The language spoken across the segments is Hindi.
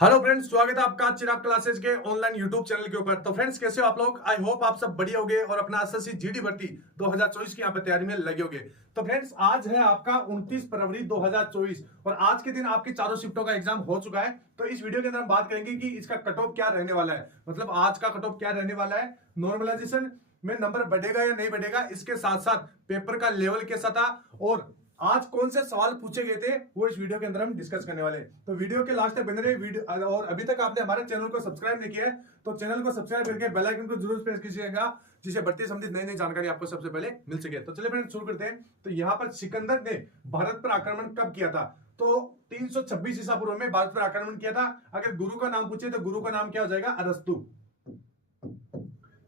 हेलो फ्रेंड्स, स्वागत है आपका चिराग क्लासेस के ऑनलाइन यूट्यूब चैनल के ऊपर। तो फ्रेंड्स, कैसे हो आप लोग? आई होप आप सब बढ़िया होगे और अपना एसएससी जीडी भर्ती 2024 की यहाँ पे तैयारी में लगे होगे। तो फ्रेंड्स, आज है आपका 29 फरवरी 2024 और आज के दिन आपकी चारों शिफ्टों का एग्जाम हो चुका है। तो इस वीडियो के अंदर हम बात करेंगे कि इसका कट ऑफ क्या रहने वाला है, मतलब आज का कट ऑफ क्या रहने वाला है, नॉर्मलाइजेशन में नंबर बढ़ेगा या नहीं बढ़ेगा, इसके साथ साथ पेपर का लेवल कैसा था और आज कौन से सवाल पूछे गए थे वो इस वीडियो के अंदर हम डिस्कस करने वाले हैं। तो वीडियो के लास्ट तक बने रहे वीडियो, और अभी तक आपने हमारे चैनल को सब्सक्राइब नहीं किया है तो चैनल को सब्सक्राइब करके बेल आइकन को जरूर प्रेस कीजिएगा, जिससे भर्ती संबंधित नई नई जानकारी आपको सबसे पहले मिल सके। तो चलिए फ्रेंड्स, शुरू करते हैं। तो यहाँ पर सिकंदर ने भारत पर आक्रमण कब किया था? तो 326 ईसा पूर्व में भारत पर आक्रमण किया था। अगर गुरु का नाम पूछे तो गुरु का नाम क्या हो जाएगा? अरस्तु।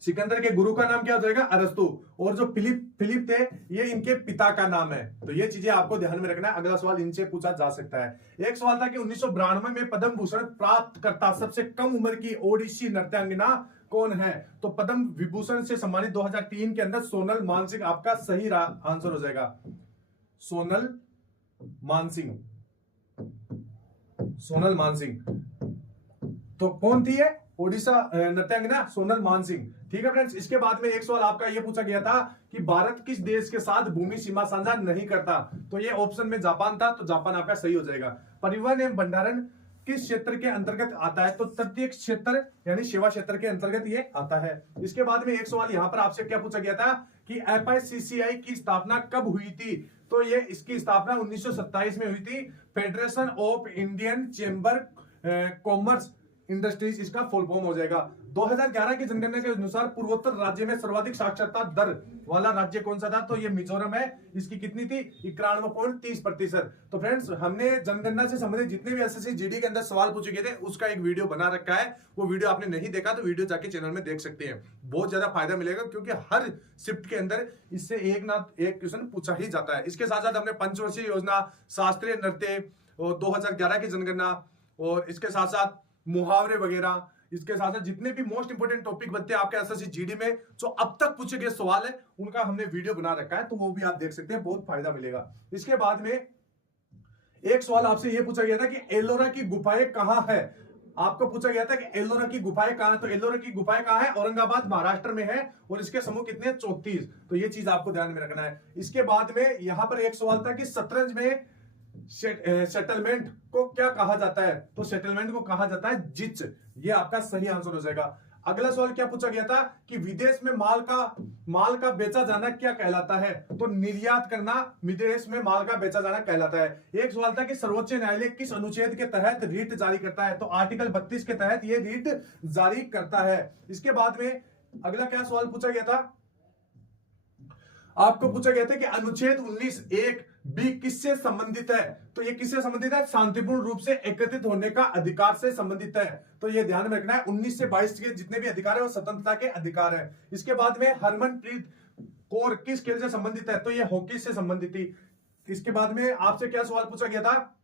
सिकंदर के गुरु का नाम क्या हो जाएगा? अरस्तु। और जो फिलिप थे, ये इनके पिता का नाम है। तो ये चीजें आपको ध्यान में रखना है, अगला सवाल इनसे पूछा जा सकता है। एक सवाल था कि 1992 में पद्म भूषण प्राप्त करता सबसे कम उम्र की ओडिसी नृत्यांगना कौन है? तो पद्म विभूषण से सम्मानित 2003 के अंदर सोनल मानसिंह आपका सही आंसर हो जाएगा। सोनल मानसिंह, सोनल मानसिंह। तो कौन थी ये ओडिशा नृत्यांगना? सोनल मानसिंह। ठीक है फ्रेंड्स, इसके बाद में एक सवाल आपका ये पूछा गया था कि भारत किस देश के साथ भूमि सीमा साझा नहीं करता? तो ये ऑप्शन में जापान था, तो जापान आपका सही हो जाएगा। परिवहन एवं भंडारण किस क्षेत्र के अंतर्गत आता है? तो तृतीय क्षेत्र यानी सेवा क्षेत्र के अंतर्गत ये आता है। इसके बाद में एक सवाल यहाँ पर आपसे क्या पूछा गया था कि एफआईसीसीआई की स्थापना कब हुई थी? तो ये इसकी स्थापना 1927 में हुई थी। Federation of Indian chamber commerce industries इसका फुल फॉर्म हो जाएगा। 2011 की जनगणना के अनुसार पूर्वोत्तर राज्य में सर्वाधिक साक्षरता दर वाला राज्य कौन सा था? तो ये मिजोरम है। इसकी कितनी थी? 91.30%। तो फ्रेंड्स, हमने जनगणना से संबंधित जितने भी एसएससी जीडी के अंदर सवाल पूछे गए थे उसका एक वीडियो बना रखा है। वो वीडियो आपने नहीं देखा तो वीडियो जाके चैनल में देख सकते हैं। बहुत ज्यादा फायदा मिलेगा क्योंकि हर शिफ्ट के अंदर इससे एक ना एक क्वेश्चन पूछा ही जाता है। इसके साथ साथ हमने पंचवर्षीय योजना, शास्त्रीय नृत्य और 2011 की जनगणना और इसके साथ साथ मुहावरे वगैरह, इसके साथ साथ जितने भी मोस्ट इंपोर्टेंट टॉपिक बनते हैं आपके एसएससी जीडी में जो अब तक पूछे गए सवाल है उनका हमने वीडियो बना रखा है, तो वो भी आप देख सकते हैं, बहुत फायदा मिलेगा। इसके बाद में एक सवाल आपसे ये पूछा गया था कि एलोरा की गुफाएं कहां है? आपको पूछा गया था कि एलोरा की गुफाएं कहां है? तो एलोरा की गुफाएं कहां है? औरंगाबाद महाराष्ट्र में है और इसके समूह कितने? 34। तो ये चीज आपको ध्यान में रखना है। इसके बाद में यहां पर एक सवाल था कि शतरंज में सेटलमेंट को क्या कहा जाता है? तो सेटलमेंट को कहा जाता है जिच। ये आपका सही आंसर हो जाएगा। अगला सवाल क्या पूछा गया था कि विदेश में माल का बेचा जाना क्या कहलाता है? तो निर्यात करना विदेश में माल का बेचा जाना कहलाता है। एक सवाल था कि सर्वोच्च न्यायालय किस अनुच्छेद के तहत रीट जारी करता है? तो आर्टिकल 32 के तहत ये रीट जारी करता है। इसके बाद में अगला क्या सवाल पूछा गया था? आपको पूछा गया था कि अनुच्छेद 19(1)(b) किससे संबंधित है? तो ये किससे संबंधित है? शांतिपूर्ण रूप से एकत्रित होने का अधिकार से संबंधित है। तो ये ध्यान में रखना है। 19 से 22 के जितने भी अधिकार है वो स्वतंत्रता के अधिकार है। इसके बाद में हरमनप्रीत कौर किस खेल से संबंधित है? तो ये हॉकी से संबंधित थी। इसके बाद में आपसे क्या सवाल पूछा गया था?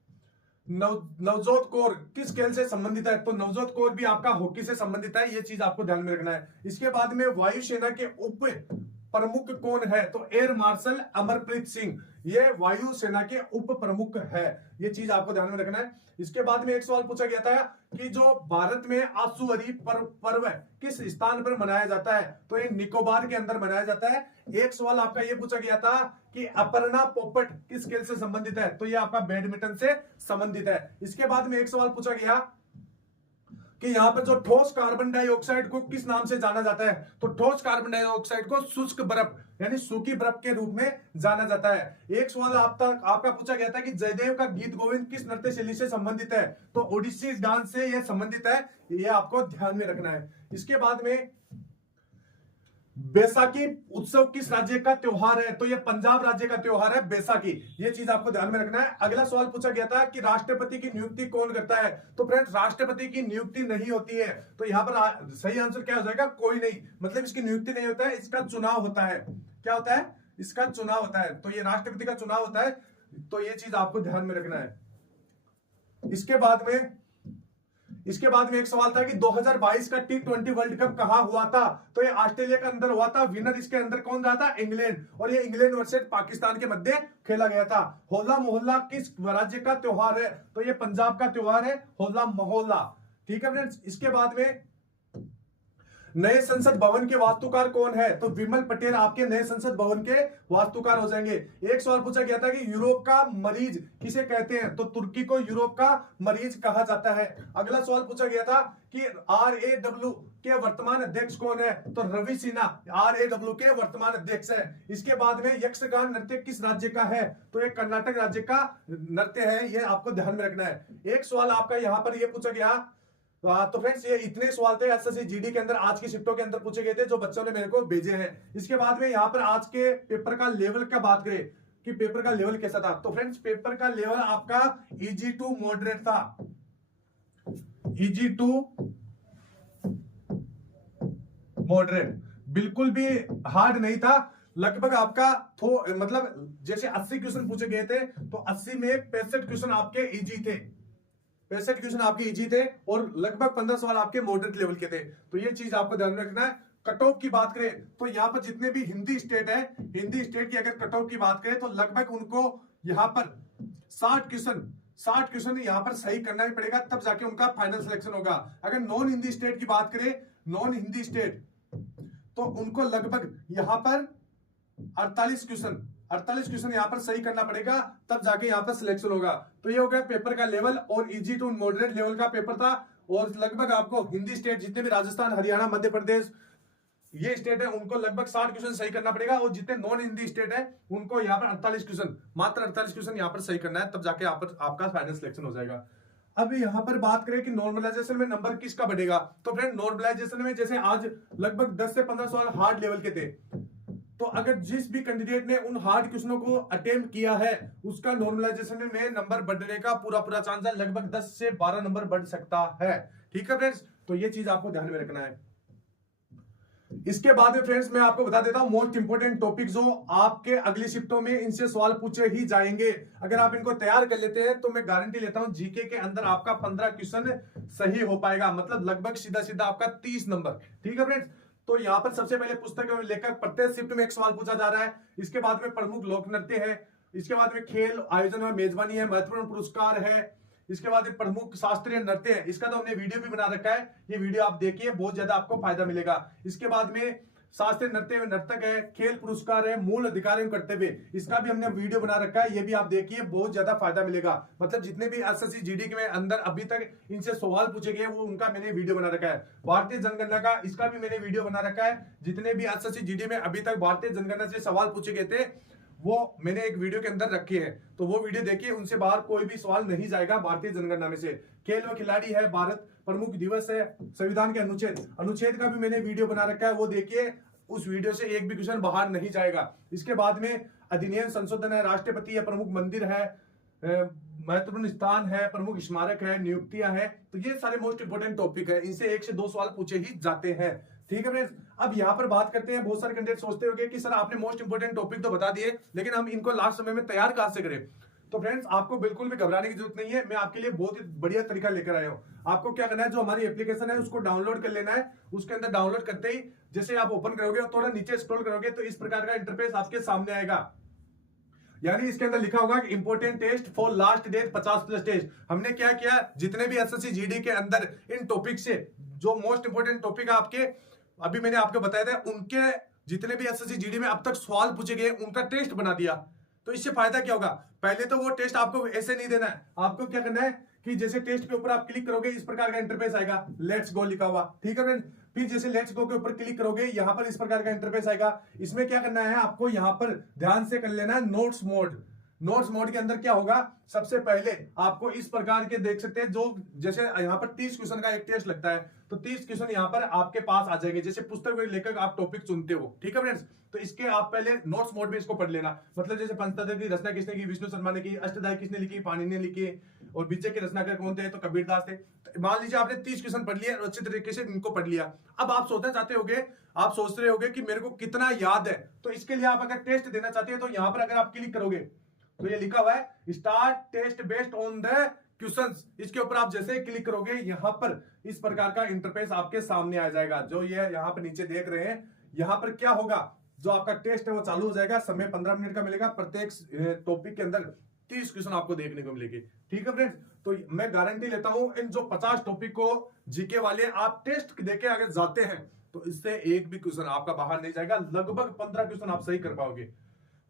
नवजोत कौर किस खेल से संबंधित है? तो नवजोत कौर भी आपका हॉकी से संबंधित है। ये चीज आपको ध्यान में रखना है। इसके बाद में वायुसेना के उप प्रमुख कौन है? तो एयर मार्शल अमरप्रीत सिंह, ये वायुसेना के उप प्रमुख है। ये चीज आपको ध्यान में रखना है। इसके बाद में एक सवाल पूछा गया था कि जो भारत में आशुवरी पर्व किस स्थान पर मनाया जाता है? तो ये निकोबार के अंदर मनाया जाता है। एक सवाल आपका ये पूछा गया था कि अपर्णा पोपट किस खेल से संबंधित है? तो ये आपका बैडमिंटन से संबंधित है। इसके बाद में एक सवाल पूछा गया कि यहाँ पर जो ठोस कार्बन डाइऑक्साइड को किस नाम से जाना जाता है? तो ठोस कार्बन डाइऑक्साइड को शुष्क बर्फ यानी सूखी बर्फ के रूप में जाना जाता है। एक सवाल आपका पूछा गया था कि जयदेव का गीत गोविंद किस नृत्य शैली से संबंधित है? तो ओडिसी डांस से यह संबंधित है। यह आपको ध्यान में रखना है। इसके बाद में बैसाखी उत्सव किस राज्य का त्योहार है? तो ये पंजाब राज्य का त्योहार है बैसाखी। ये चीज आपको ध्यान में रखना है। अगला सवाल पूछा गया था कि राष्ट्रपति की नियुक्ति कौन करता है? तो फ्रेंड्स, राष्ट्रपति की नियुक्ति नहीं होती है। तो यहाँ पर सही आंसर क्या हो जाएगा? कोई नहीं, मतलब इसकी नियुक्ति नहीं होता है, इसका चुनाव होता है। क्या होता है? इसका चुनाव होता है। तो ये राष्ट्रपति का चुनाव होता है। तो ये चीज आपको ध्यान में रखना है। इसके बाद में एक सवाल था कि 2022 का T20 वर्ल्ड कप कहां हुआ था? तो ये ऑस्ट्रेलिया के अंदर हुआ था। विनर इसके अंदर कौन रहा था? इंग्लैंड। और ये इंग्लैंड वर्सेस पाकिस्तान के मध्य खेला गया था। होला मोहल्ला किस राज्य का त्योहार है? तो ये पंजाब का त्योहार है होला मोहल्ला। ठीक है फ्रेंड्स। इसके बाद में नए संसद भवन के वास्तुकार कौन है, तो विमल पटेल आपके नए संसद भवन के वास्तुकार हो जाएंगे। एक सवाल पूछा गया था कि यूरोप का मरीज किसे कहते हैं, तो तुर्की को यूरोप का मरीज कहा जाता है। अगला सवाल पूछा गया था कि RAW के वर्तमान अध्यक्ष कौन है, तो रवि सिन्हा RAW के वर्तमान अध्यक्ष है। इसके बाद में यक्षगान नृत्य किस राज्य का है, तो ये कर्नाटक राज्य का नृत्य है, ये आपको ध्यान में रखना है। एक सवाल आपका यहां पर यह पूछा गया। तो फ्रेंड्स ये इतने सवाल थे एसएससी जीडी के अंदर आज की शिफ्टों के अंदर पूछे गए थे जो बच्चों ने मेरे को भेजे हैं। इसके बाद में यहाँ पर आज के पेपर का लेवल का बात करें कि पेपर का लेवल कैसा था, तो फ्रेंड्स पेपर का लेवल आपका इजी टू मॉडरेट था, इजी टू मॉडरेट, बिल्कुल भी हार्ड नहीं था। लगभग आपका मतलब जैसे 80 क्वेश्चन पूछे गए थे तो 80 में 65 क्वेश्चन आपके इजी थे, 65 क्वेश्चन आपके इजी थे और लगभग 15 सवाल आपके मॉडरेट लेवल के थे। तो ये चीज आपको ध्यान में रखना है। कट ऑफ की बात करें तो यहाँ पर जितने भी हिंदी स्टेट है, हिंदी स्टेट की अगर कट ऑफ की बात करें तो लगभग उनको यहाँ पर 60 क्वेश्चन यहाँ पर सही करना ही पड़ेगा, तब जाके उनका फाइनल सिलेक्शन होगा। अगर नॉन हिंदी स्टेट की बात करें, नॉन हिंदी स्टेट, तो उनको लगभग यहाँ पर 48 क्वेश्चन यहाँ पर सही करना पड़ेगा, तब जाके यहाँ पर सिलेक्शन होगा। तो ये हो गया पेपर का लेवल और इजी टू मॉडरेट लेवल का पेपर था। और लगभग आपको हिंदी स्टेट जितने भी राजस्थान, हरियाणा, मध्य प्रदेश ये स्टेट है उनको लगभग 60 क्वेश्चन सही करना पड़ेगा और जितने नॉन हिंदी स्टेट है उनको यहाँ पर 48 क्वेश्चन, मात्र 48 क्वेश्चन यहाँ पर सही करना है, तब जाके यहाँ पर आपका फाइनल सिलेक्शन हो जाएगा। अब यहाँ पर बात करें कि नॉर्मलाइजेशन में नंबर किसका बढ़ेगा, तो फ्रेंड नॉर्मलाइजेशन में जैसे आज लगभग 10 से 15 सवाल हार्ड लेवल के थे, तो अगर जिस भी कैंडिडेट ने उन हार्ड क्वेश्चनों को अटेम्प्ट किया है उसका नॉर्मलाइजेशन में नंबर बढ़ने का पूरा चांस है, लगभग 10 से 12 नंबर बढ़ सकता है। ठीक है फ्रेंड्स, तो ये चीज आपको ध्यान में रखना है। इसके बाद में फ्रेंड्स मैं आपको बता देता हूं मोस्ट इंपोर्टेंट टॉपिक जो आपके अगली शिफ्टों में इनसे सवाल पूछे ही जाएंगे। अगर आप इनको तैयार कर लेते हैं तो मैं गारंटी लेता हूं जीके के अंदर आपका 15 क्वेश्चन सही हो पाएगा, मतलब लगभग सीधा आपका 30 नंबर। ठीक है फ्रेंड्स, तो यहाँ पर सबसे पहले पुस्तक लेकर प्रत्येक शिफ्ट में एक सवाल पूछा जा रहा है। इसके बाद में प्रमुख लोक नृत्य है, इसके बाद में खेल आयोजन में मेजबानी है, महत्वपूर्ण पुरस्कार है, इसके बाद प्रमुख शास्त्रीय नृत्य है, इसका तो हमने वीडियो भी बना रखा है, ये वीडियो आप देखिए बहुत ज्यादा आपको फायदा मिलेगा। इसके बाद में शास्त्रीय नृत्य में नर्तक है, खेल पुरस्कार है, मूल अधिकार एवं कर्तव्य, इसका भी हमने वीडियो बना रखा है, ये भी आप देखिए बहुत ज्यादा फायदा मिलेगा। मतलब जितने भी एसएससी जीडी के अंदर अभी तक इनसे सवाल पूछे गए वो उनका मैंने वीडियो बना रखा है। भारतीय जनगणना का इसका भी मैंने वीडियो बना रखा है, जितने भी एसएससी जीडी में अभी तक भारतीय जनगणना से सवाल पूछे गए थे वो मैंने एक वीडियो के अंदर रखे हैं, तो वो वीडियो देखिए, उनसे बाहर कोई भी सवाल नहीं जाएगा भारतीय जनगणना में से। खेल व खिलाड़ी है, भारत प्रमुख दिवस है, संविधान के अनुच्छेद का भी मैंने वीडियो बना रखा है, वो देखिए, उस वीडियो से एक भी क्वेश्चन बाहर नहीं जाएगा। इसके बाद में अधिनियम संशोधन है, राष्ट्रपति है, प्रमुख मंदिर है, महत्वपूर्ण स्थान है, प्रमुख स्मारक है, नियुक्तियां है, तो ये सारे मोस्ट इंपोर्टेंट टॉपिक है, इनसे 1 से 2 सवाल पूछे ही जाते हैं। ठीक है फ्रेंड्स, अब यहाँ पर बात करते हैं, बहुत सारे कैंडिडेट सोचते होंगे कि सर आपने मोस्ट इंपोर्टेंट टॉपिक तो बता दिए लेकिन हम इनको लास्ट समय में तैयार कहां से करें। तो फ्रेंड्स आपको बिल्कुल भी घबराने की जरूरत नहीं है, मैं आपके लिए बहुत ही बढ़िया तरीका लेकर आया हूं। आपको क्या करना है, जो हमारी एप्लीकेशन है उसको डाउनलोड कर लेना है। उसके अंदर डाउनलोड करते ही जैसे आप ओपन करोगे और थोड़ा नीचे स्क्रॉल करोगे तो इस प्रकार का इंटरफेस आपके सामने आएगा, यानी इसके अंदर लिखा होगा कि important test for last date 50+ test. हमने क्या किया, जितने भी एसएससी जीडी के अंदर इन टॉपिक से जो मोस्ट इंपोर्टेंट टॉपिक है आपके, अभी मैंने आपको बताया था, उनके जितने भी एसएससी जीडी में अब तक सवाल पूछे गए उनका टेस्ट बना दिया। तो इससे फायदा क्या होगा, पहले तो वो टेस्ट आपको ऐसे नहीं देना है, आपको क्या करना है कि जैसे टेस्ट के ऊपर आप क्लिक करोगे इस प्रकार का इंटरफेस आएगा, लेट्स गो लिखा हुआ। ठीक है फ्रेंड, फिर जैसे लेट्स गो के ऊपर क्लिक करोगे यहां पर इस प्रकार का इंटरफेस आएगा। इसमें क्या करना है, आपको यहां पर ध्यान से कर लेना है नोट्स मोड। नोट्स मोड के अंदर क्या होगा, सबसे पहले आपको इस प्रकार के देख सकते हैं, जो जैसे यहाँ पर 30 क्वेश्चन का एक टेस्ट लगता है, तो 30 क्वेश्चन यहाँ पर आपके पास आ जाएंगे, जैसे पुस्तक को लेकर आप टॉपिक चुनते हो। ठीक है फ्रेंड्स, तो इसके आप पहले नोट्स मोड में इसको पढ़ लेना। मतलब जैसे पंचतंत्र की रचना किसने की, विष्णु शर्मा ने की, अष्टधाई किसने लिखी, पाणिनि ने लिखी, और विजय के रचनाकार कौन थे, तो कबीरदास थे। मान लीजिए आपने 30 क्वेश्चन पढ़ लिया और अच्छे तरीके से इनको पढ़ लिया। अब आप सोचना चाहते होगे, आप सोच रहे होगे कि मेरे को कितना याद है, तो इसके लिए आप अगर टेस्ट देना चाहते हैं तो यहाँ पर अगर आप क्लिक करोगे तो ये लिखा हुआ है start test based on the questions. इसके ऊपर आप जैसे क्लिक करोगे यहाँ पर इस प्रकार का इंटरफेस आपके सामने आ जाएगा। जो ये यहाँ पर नीचे देख रहे हैं, यहाँ पर क्या होगा, जो आपका टेस्ट है वो चालू हो जाएगा। समय 15 मिनट का मिलेगा, प्रत्येक टॉपिक के अंदर 30 क्वेश्चन आपको देखने को मिलेगी। ठीक है फ्रेंड्स, तो मैं गारंटी लेता हूं इन जो 50 टॉपिक को जीके वाले आप टेस्ट देके आगे जाते हैं तो इससे एक भी क्वेश्चन आपका बाहर नहीं जाएगा, लगभग 15 क्वेश्चन आप सही कर पाओगे।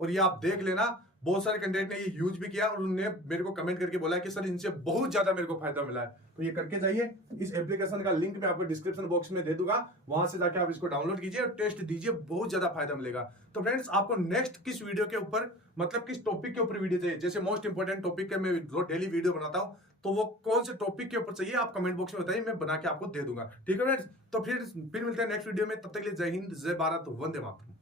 और ये आप देख लेना, बहुत सारे कैंडिडेट ने ये यूज भी किया और उन्होंने मेरे को कमेंट करके बोला कि सर इनसे बहुत ज्यादा मेरे को फायदा मिला है। तो ये करके जाइए, इस एप्लीकेशन का लिंक मैं आपको डिस्क्रिप्शन बॉक्स में दे दूंगा, वहां से जाके आप इसको डाउनलोड कीजिए और टेस्ट दीजिए, बहुत ज्यादा फायदा मिलेगा। तो फ्रेंड्स आपको नेक्स्ट किस वीडियो के ऊपर, मतलब किस टॉपिक के ऊपर वीडियो चाहिए, जैसे मोस्ट इंपोर्टेंट टॉपिक के मैं डेली वीडियो बनाता हूं, तो वो कौन से टॉपिक के ऊपर चाहिए आप कमेंट बॉक्स में बताइए, मैं बना के आपको दे दूंगा। ठीक है फ्रेंड्स, तो फिर मिलते हैं नेक्स्ट वीडियो में, तब तक के लिए जय हिंद, जय भारत, वंदे मातरम।